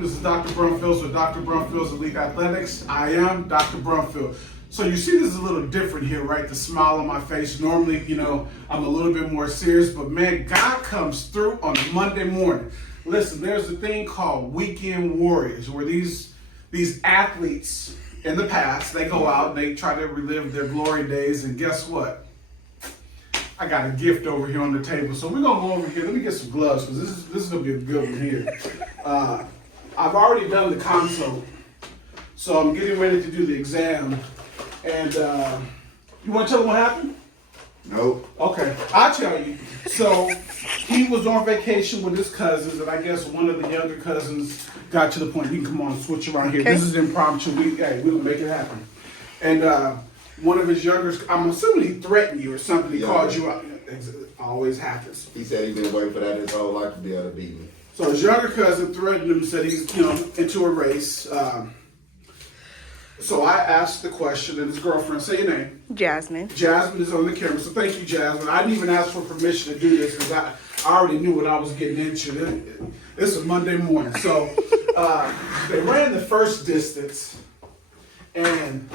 This is Dr. Brumfield with Dr. Brumfield's Elite Athletics. I am Dr. Brumfield. So you see this is a little different here, right? The smile on my face. Normally, I'm a little bit more serious, but man, God comes through on a Monday morning. Listen, there's a thing called weekend warriors where these athletes in the past, they go out and they try to relive their glory days, and guess what? I got a gift over here on the table. So we're going to go over here. Let me get some gloves because this is going to be a good one here. I've already done the consult, so I'm getting ready to do the exam. And you want to tell them what happened? Nope. Okay, I'll tell you. So he was on vacation with his cousins, and I guess one of the younger cousins got to the point. You can come on and switch around here. Okay. This is impromptu. We're going to make it happen. And one of his younger, I'm assuming he threatened you or something. He called you out. It always happens. He said he's been waiting for that his whole life to be able to beat me. So his younger cousin threatened him and said he's into a race. So I asked the question, and his girlfriend, say your name. Jasmine. Jasmine is on the camera, so thank you, Jasmine. I didn't even ask for permission to do this because I already knew what I was getting into. It's a Monday morning. So they ran the first distance, and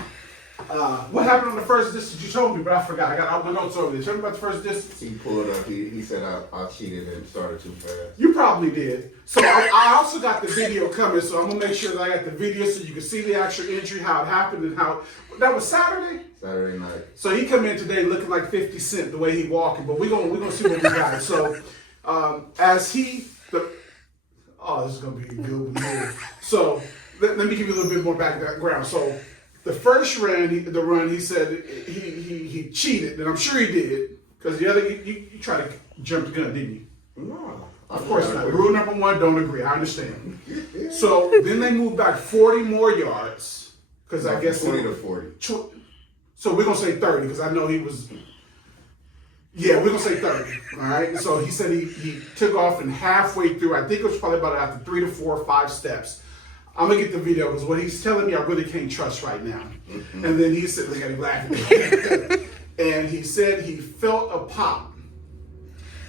what happened on the first distance? You told me, but I forgot. I got all my notes over there. Tell me about the first distance. He pulled up. He said I cheated and started too fast. You probably did. So I also got the video coming, so I'm going to make sure that I got the video so you can see the actual injury, how it happened, and how... That was Saturday? Saturday night. So he come in today looking like 50 Cent, the way he walking, but we're gonna see what we got. So this is going to be a good one here. So let me give you a little bit more background. So the first run, he said he cheated, and I'm sure he did, because the other, you tried to jump the gun, didn't you? No. Of course not. Rule number one, don't agree. I understand. So then they moved back 40 more yards, because I guess 20 to 40. So we're gonna say 30, because I know he was. Yeah, we're gonna say 30. All right. So he said he took off, and halfway through, I think it was probably about after 3 to 4 or 5 steps. I'm gonna get the video because what he's telling me I really can't trust right now. Mm-hmm. And then he said, "Look at him laughing," and he said he felt a pop.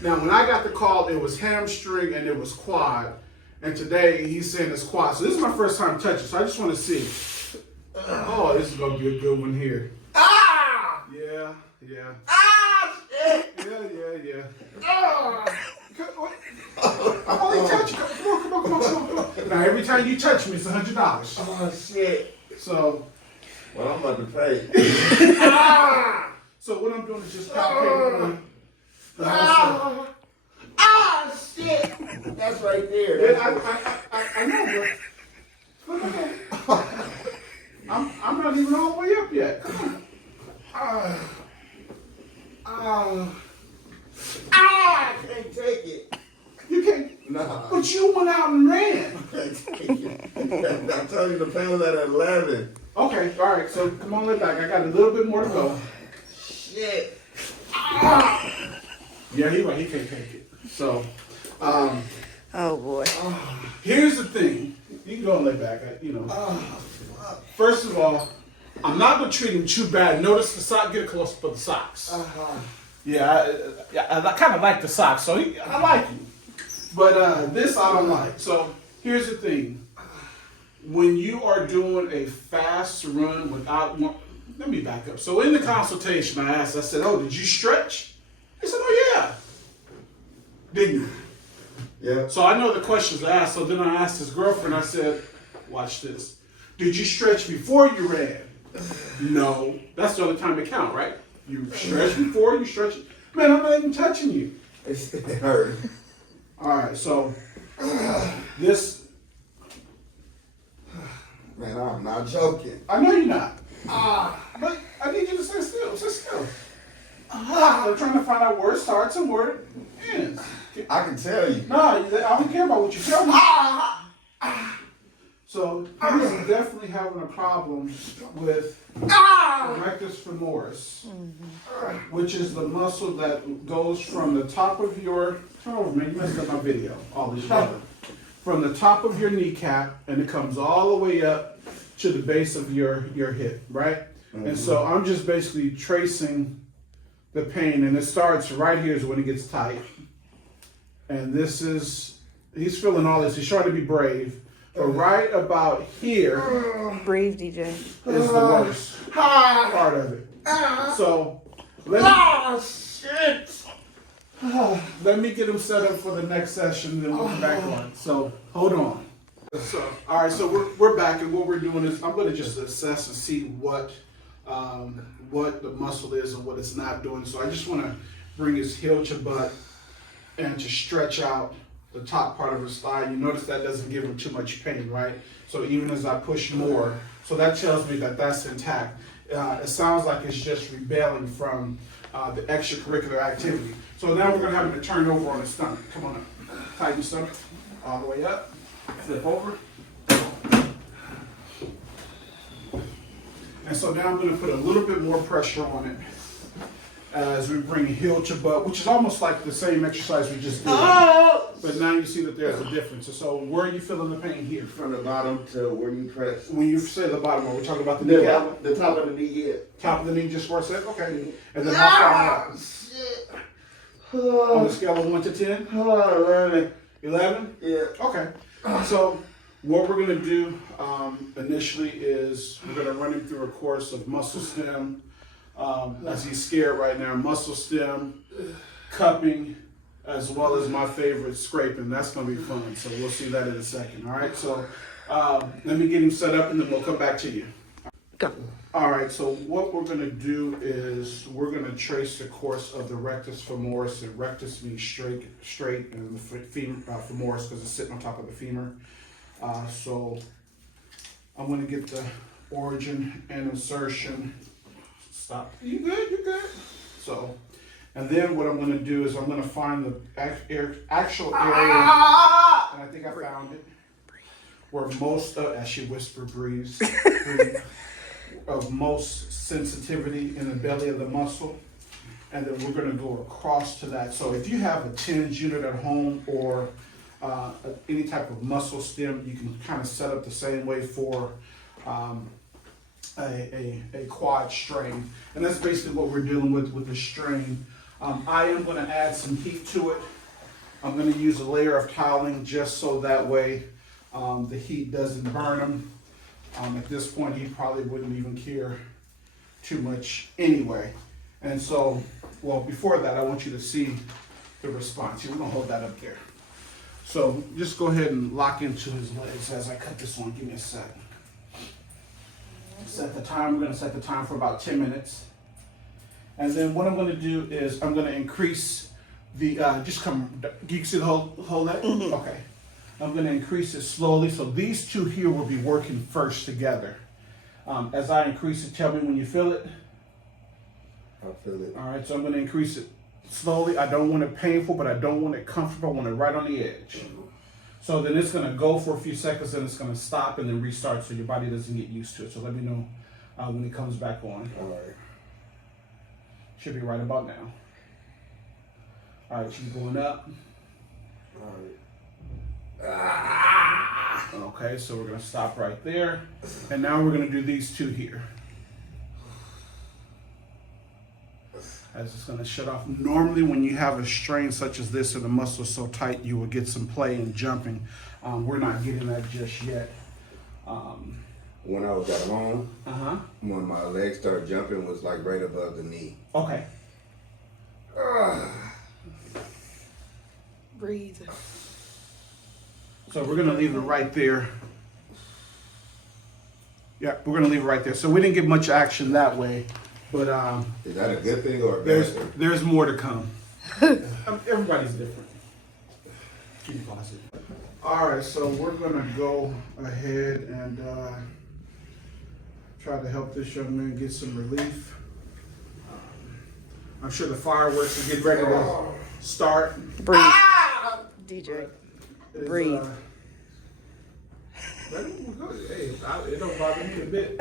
Now, when I got the call, it was hamstring and it was quad. And today, he's saying it's quad. So this is my first time touching, so I just want to see. Oh, this is going to be a good one here. Ah! Yeah. Ah! Shit! Yeah. Ah! I'm only touching you. Come on. Now, every time you touch me, it's $100. Oh, shit. So. Well, I'm about to pay. Ah! So what I'm doing is just palpating. Shit! That's right there. Yeah, I know, but okay. I'm not even all the way up yet. Come on. I can't take it. You can't. Nah. But you went out and ran. I can't take it. I told you the pain was at 11. Okay, all right. So come on, let back. I got a little bit more to go. Shit. Yeah, he's right. He can't take it. So, Oh boy. here's the thing. You can go and lay back. First of all, I'm not gonna treat him too bad. Notice the sock. Get a close up of the socks. Yeah, I kind of like the socks, so I like you. But this I don't like. So here's the thing. When you are doing a fast run without, let me back up. So in the consultation, I said, "Oh, did you stretch?" He said, "Oh yeah." Didn't you? Yeah. So I know the questions I asked. So then I asked his girlfriend. I said, "Watch this. Did you stretch before you ran?" No. That's the only time it count, right? You stretch before you stretch. Man, I'm not even touching you. It hurt. All right. So this. Man, I'm not joking. I know you're not. But I need you to sit still. Sit still. I'm trying to find out where it starts and where it ends. I can tell you. No, I don't care about what you tell me. So he's definitely having a problem with rectus femoris, which is the muscle that goes from the top of your. Turn over, man. You messed up my video. All this shit. From the top of your kneecap, and it comes all the way up to the base of your hip, right? And so I'm just basically tracing the pain, and it starts right here is when it gets tight. And this is, he's feeling all this. He's trying to be brave, But right about here Breathe, DJ. is the worst part of it. So let me get him set up for the next session, then we'll come back on. So hold on. So all right, so we're back, and what we're doing is I'm going to just assess and see what the muscle is and what it's not doing. So I just want to bring his heel to butt and to stretch out the top part of his thigh. You notice that doesn't give him too much pain, right? So even as I push more, so that tells me that that's intact. It sounds like it's just rebelling from the extracurricular activity. So now we're going to have him to turn over on his stomach. Come on up. Tighten the stomach all the way up. Flip over. And so now I'm going to put a little bit more pressure on it as we bring heel to butt, which is almost like the same exercise we just did. But now you see that there's a difference. So where are you feeling the pain here? From the bottom to where you press. When you say the bottom, we're talking about the kneecap? The top of the knee, yeah. Top of the knee just for a sec? Okay. And then how far up? Shit. On the scale of 1 to 10? 11. 11? Yeah. Okay. So what we're going to do initially is we're going to run him through a course of muscle stem, as he's scared right now, muscle stem, cupping, as well as my favorite, scraping. That's going to be fun. So we'll see that in a second. All right. So let me get him set up, and then we'll come back to you. Go. All right, so what we're going to do is we're going to trace the course of the rectus femoris. The rectus means straight, and the femoris because it's sitting on top of the femur. So I'm going to get the origin and insertion. Stop. You good? You good? So, and then what I'm going to do is I'm going to find the actual area, and I think I found it, where most of, as she whispered, breathes, of most sensitivity in the belly of the muscle, and then we're going to go across to that. So if you have a TENS unit at home or any type of muscle stem, you can kind of set up the same way for a quad strain, and that's basically what we're dealing with the strain. I am going to add some heat to it. I'm going to use a layer of toweling just so that way the heat doesn't burn him. At this point, he probably wouldn't even care too much anyway. And so, well, before that, I want you to see the response. We're going to hold that up there. So just go ahead and lock into his legs as I cut this on. Give me a sec. Set the time. We're going to set the time for about 10 minutes. And then what I'm going to do is I'm going to increase the, just come, you can see the whole leg? Mm-hmm. Okay. I'm going to increase it slowly. So these two here will be working first together. As I increase it, tell me when you feel it. I feel it. All right, so I'm going to increase it slowly. I don't want it painful, but I don't want it comfortable. I want it right on the edge. So then it's going to go for a few seconds, and it's going to stop and then restart so your body doesn't get used to it. So let me know when it comes back on. All right. Should be right about now. All right, keep going up. All right. Okay, so we're going to stop right there. And now we're going to do these two here. As it's going to shut off. Normally when you have a strain such as this and the muscle is so tight, you will get some play and jumping. We're not getting that just yet. When I was at home, when my legs started jumping, was like right above the knee. Okay. Breathe. So we're going to leave it right there. Yeah, we're going to leave it right there. So we didn't get much action that way, but is that a good thing or a bad thing? There's more to come. Everybody's different. Keep it positive. All right, so we're going to go ahead and try to help this young man get some relief. I'm sure the fireworks are getting ready to start. Breathe. DJ. Breathe. Hey, it don't bother me a bit.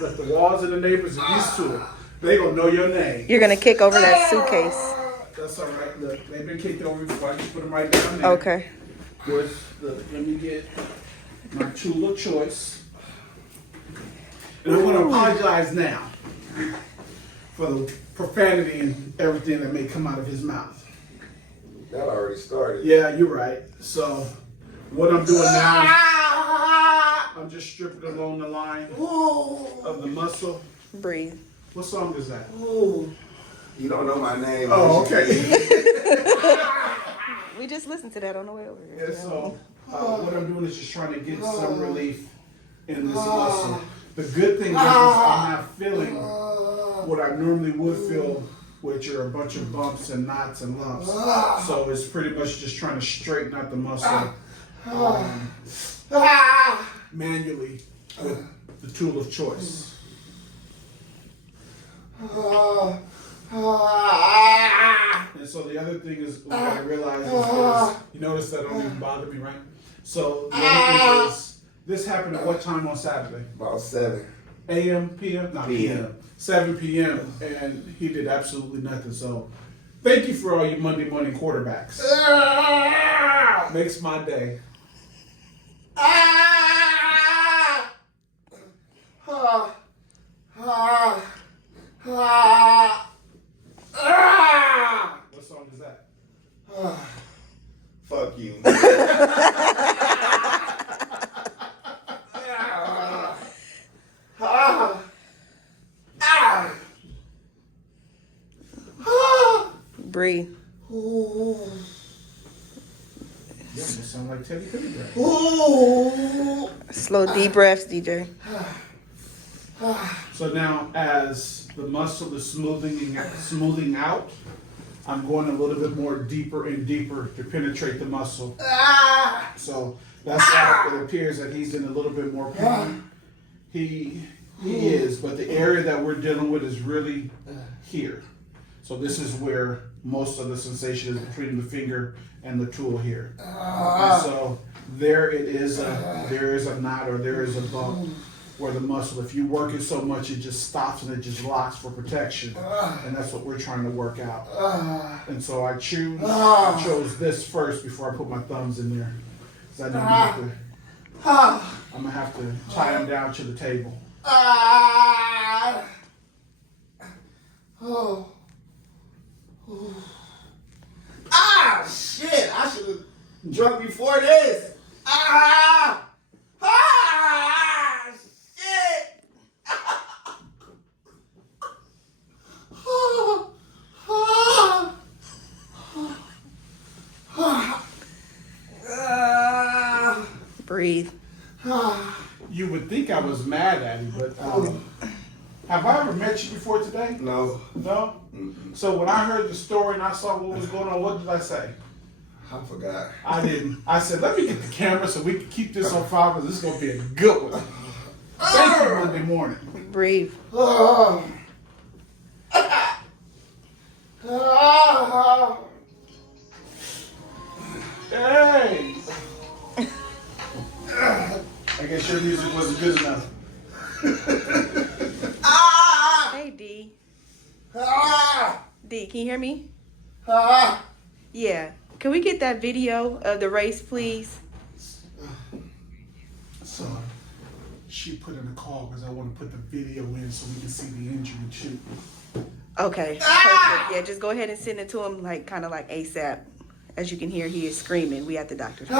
Look, the walls of the neighbors are used to it. They gonna know your name. You're gonna kick over that suitcase. That's all right. Look, they've been kicked over before. I just put them right down there. Okay. Look, let me get my tool of choice. And I'm gonna apologize now for the profanity and everything that may come out of his mouth. That already started. Yeah, you're right. So what I'm doing now just strip it along the line of the muscle. Breathe. What song is that? You don't know my name. Oh, okay. We just listened to that on the way over here. Yeah, so what I'm doing is just trying to get some relief in this muscle. The good thing is I'm not feeling what I normally would feel, which are a bunch of bumps and knots and lumps. So it's pretty much just trying to straighten out the muscle manually with the tool of choice. And so the other thing is, what I realize is, you notice that don't even bother me, right? So the other thing is, this happened at what time on Saturday? About 7 a.m., p.m.? Not p.m. p.m. 7 p.m. And he did absolutely nothing. So thank you for all you Monday morning quarterbacks. Makes my day. What song is that? Fuck you. Breathe. Yeah, you sound like Teddy Pendergrass. Slow deep breaths, DJ. So now, as the muscle is smoothing out, I'm going a little bit more deeper and deeper to penetrate the muscle. So that's why it appears that he's in a little bit more pain. He is, but the area that we're dealing with is really here. So this is where most of the sensation is, between the finger and the tool here. And so there it is. There is a knot or there is a bump where the muscle, if you work it so much, it just stops and it just locks for protection. And that's what we're trying to work out. And so I chose this first before I put my thumbs in there. Because I know I'm going to have to tie them down to the table. Shit, I should have drunk before this. Shit. Breathe. You would think I was mad at him, but have I ever met you before today? No. No? So when I heard the story and I saw what was going on, what did I say? I forgot. I didn't. I said, let me get the camera so we can keep this on file because this is going to be a good one. Thank you, Monday morning. Breathe. Hey! I guess your music wasn't good enough. Hey, D. D, can you hear me? Yeah. Can we get that video of the race, please? So she put in a call because I want to put the video in so we can see the injury too. Okay. Perfect. Yeah, just go ahead and send it to him, like kind of like ASAP. As you can hear, he is screaming. We at the doctor's.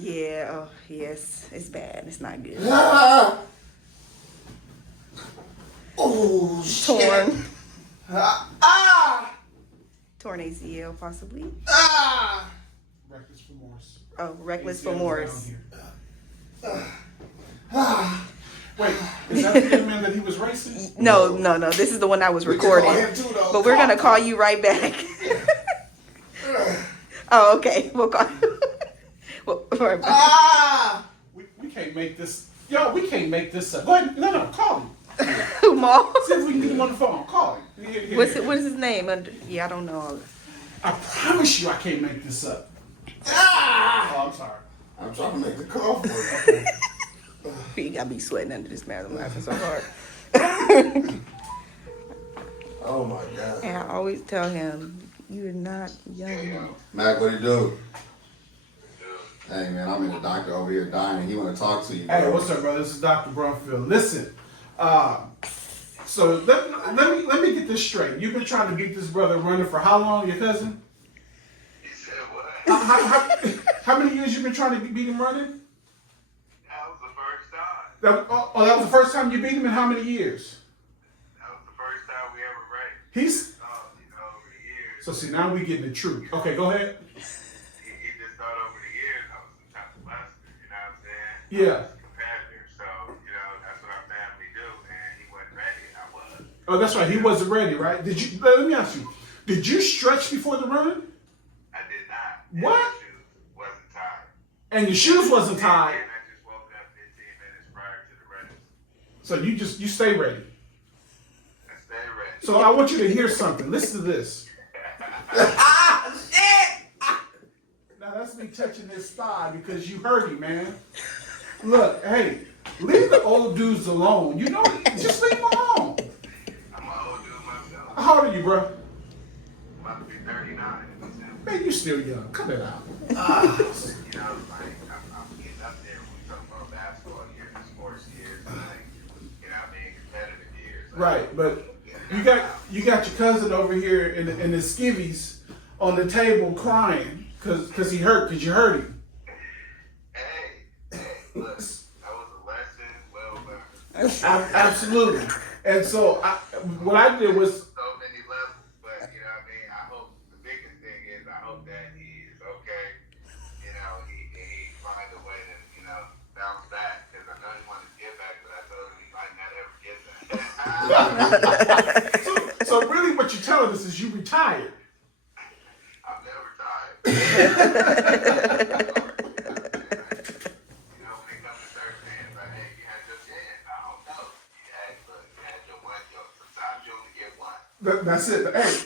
Yeah. Oh, yes. It's bad. It's not good. Oh, shit. Torn. Torn ACL, possibly. Reckless remorse. Oh, reckless ACL remorse. down here. Wait, is that the young man that he was racing? No. This is the one I was recording. But we're gonna call you right back. Oh, okay. We'll call you. Right back. We can't make this. Yo, we can't make this up. Go ahead. No, call him. Who, Maul? See if we can get him on the phone. Call him. Here. What is his name? Yeah, I don't know. I promise you I can't make this up. Oh, I'm sorry. I'm trying to make the call for you. You gotta be sweating under this mask. I'm laughing so hard. Oh my God. And I always tell him, you're not young enough. Mac, what you do? Hey man, I'm in the doctor over here dying. He want to talk to you. Bro. Hey, what's up, brother? This is Dr. Brumfield. Listen, so let me get this straight. You've been trying to beat this brother running for how long, your cousin? He said what? How many years you've been trying to beat him running? That was the first time. That was the first time you beat him in how many years? That was the first time we ever raced. He's Over the years. so see now we getting the truth. Okay, go ahead. He just thought over the years I was some type of buster, you know what I'm saying? Yeah. I was a competitor, so, that's what our family do, and he wasn't ready, and I was. Oh, that's right. He wasn't ready, right? Did you? Let me ask you. Did you stretch before the run? I did not. What? My shoes wasn't tied. And your shoes wasn't tied. And I just woke up 15 minutes prior to the race. So you stay ready. I stayed ready. So I want you to hear something. Listen to this. Now that's me touching his thigh because you hurt him, man. Look, hey, leave the old dudes alone. You know, just leave them alone. I'm an old dude myself. How old are you, bro? I'm about to be 39 in December. Man, you still young. Cut it out. I'm getting up there when we talk about basketball years, sports years, competitive years. Right, but you got your cousin over here in the skivvies on the table crying because he hurt because you hurt him. Hey, look, that was a lesson well learned. Absolutely. And so what I did was So many levels, but I hope the biggest thing is I hope that he is okay. He find a way to bounce back because I know he wanted to get back, but I told him he might not ever get back. so really what you're telling us is you retired. I'm never tired. When it comes to certain things, like, hey, you had your chance. I don't know. You had your one. Sometimes you only get one. That's it. Hey,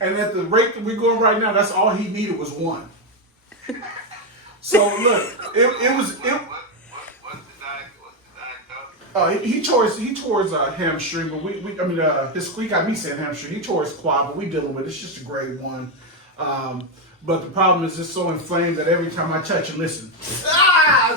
and at the rate that we're going right now, that's all he needed was one. So look, it was. What's the diagnosis? He tore his hamstring, but his squeak got me saying hamstring. He tore his quad, but we dealing with it. It's just a grade 1. But the problem is it's so inflamed that every time I touch it, listen,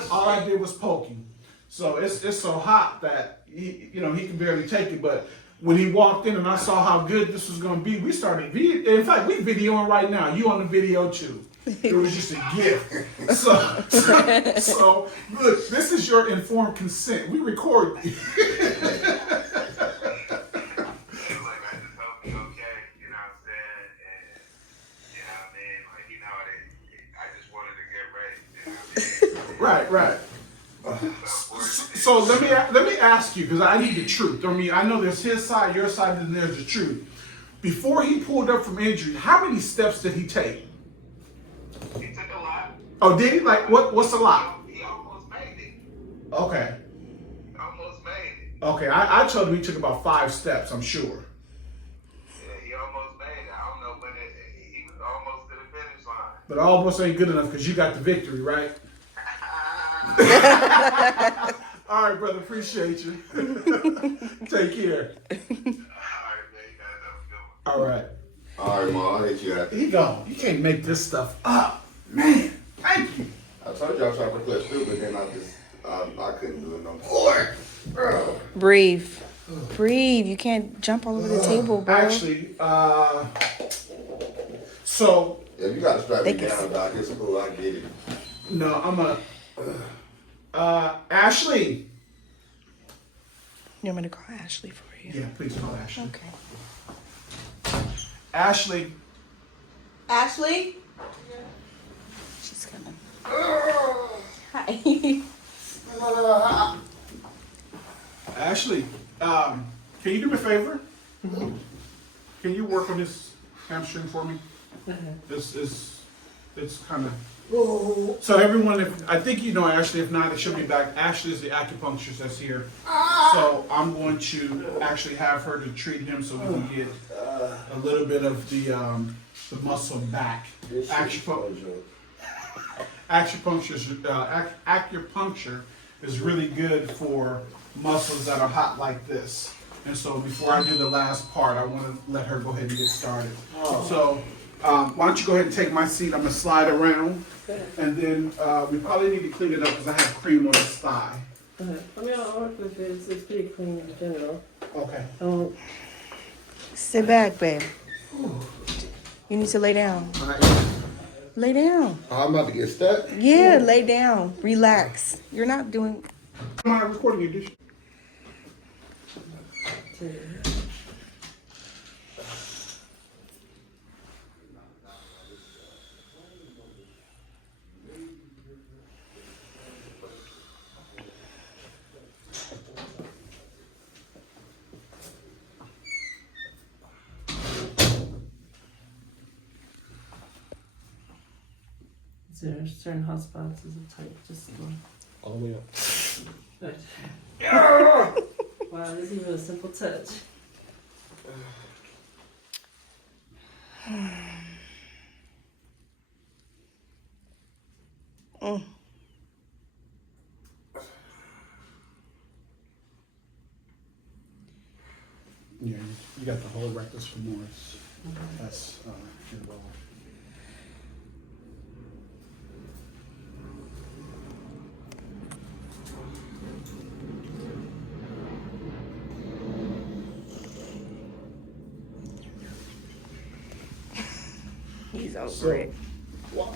all I did was poke him. So it's so hot that he can barely take it. But when he walked in and I saw how good this was going to be, we started. In fact, we videoing right now. You on the video too. It was just a gift. So look, this is your informed consent. We record you. I just hope he okay, you know what I'm saying? And, I just wanted to get ready, Right. So let me ask you, because I need the truth. I know there's his side, your side, and there's the truth. Before he pulled up from injury, how many steps did he take? He took a lot. Oh, did he? Like, what's a lot? He almost made it. Okay. He almost made it. Okay, I told him he took about 5 steps, I'm sure. Yeah, he almost made it. I don't know when he was almost to the finish line. But almost ain't good enough because you got the victory, right? All right, brother. Appreciate you. Take care. All right. All right, Ma, I'll hit you after. He gone. You can't make this stuff up. Man, thank you. I told you I was trying to play stupid, then I couldn't do it no more. Breathe. You can't jump all over the table, bro. Actually, so. Yeah, you got to strap me down, Doc. It's cool. I get it. No, I'm Ashley. You want me to call Ashley for you? Yeah, please call Ashley. Okay. Ashley. Ashley? She's coming. Hi. Ashley, can you do me a favor? Mm-hmm. Can you work on this hamstring for me? Mm-hmm. It's kind of. So everyone, I think you know Ashley. If not, she'll be back. Ashley is the acupuncturist that's here. So I'm going to actually have her to treat him so we can get a little bit of the muscle back. Acupuncture is really good for muscles that are hot like this. And so before I do the last part, I want to let her go ahead and get started. So why don't you go ahead and take my seat? I'm going to slide around. And then we probably need to clean it up because I have cream on his thigh. I mean, I'll work with this. It's pretty clean in general. Okay. Sit back, babe. You need to lay down. All right. Lay down. Oh, I'm about to get stuck. Yeah, lay down. Relax. You're not doing. I'm not recording you, did you? There's certain hot spots is it tight, just All the way up. good. Wow, this is even a simple touch. Yeah, you got the whole rectus femoris. That's involved. He's over So- it. Wow.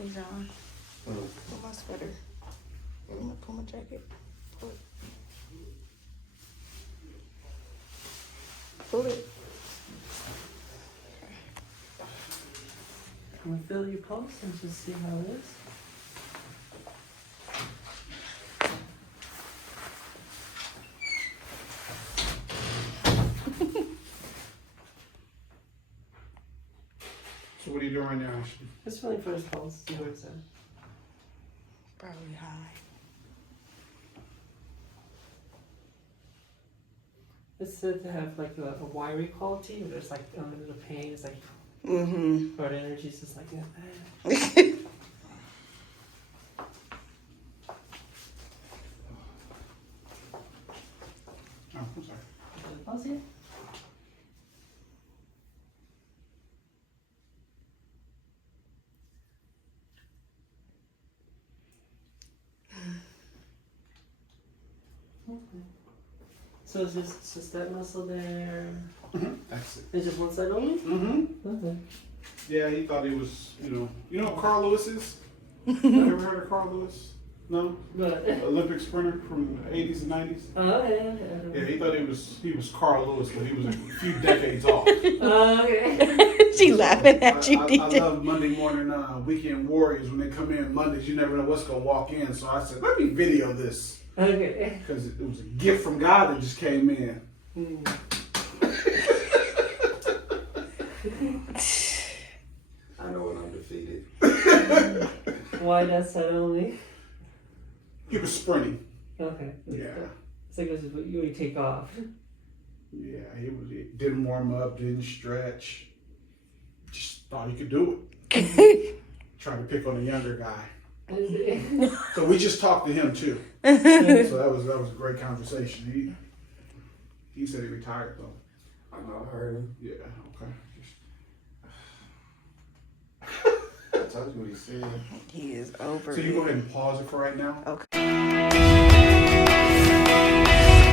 He's on. Pull my sweater. Pull my jacket. Pull it. Pull it. Can we feel your pulse and just see how it is? So what are you doing right now, Ashley? Just feeling for his pulse, see what it's at. Probably high. It's said to have like a wiry quality, where there's like unlimited pain. It's like Mm-hmm. heart energy is just like that. Oh, I'm sorry. Pulse here. Okay. So it's just that muscle there. That's it. It's just one side only? Mm-hmm. Okay. Yeah, he thought he was, you know what Carl Lewis is? You ever heard of Carl Lewis? No? But Olympic sprinter from the 80s and 90s? Yeah, he thought he was Carl Lewis, but he was a few decades off. Okay. She laughing at you, I DJ. love Monday morning weekend warriors when they come in Mondays. You never know what's gonna walk in. So I said, let me video this Okay. because it was a gift from God that just came in. I know when I'm defeated. Why that side only? He was sprinting. Okay. Yeah, It's like this is what you already take off. yeah. He didn't warm up, didn't stretch. Just thought he could do it. Trying to pick on a younger guy. So we just talked to him too. So that was a great conversation. He said he retired though. I know, I heard him. Yeah. Okay. I told you what he said. He is over So you go it. ahead and pause it for right now. Okay.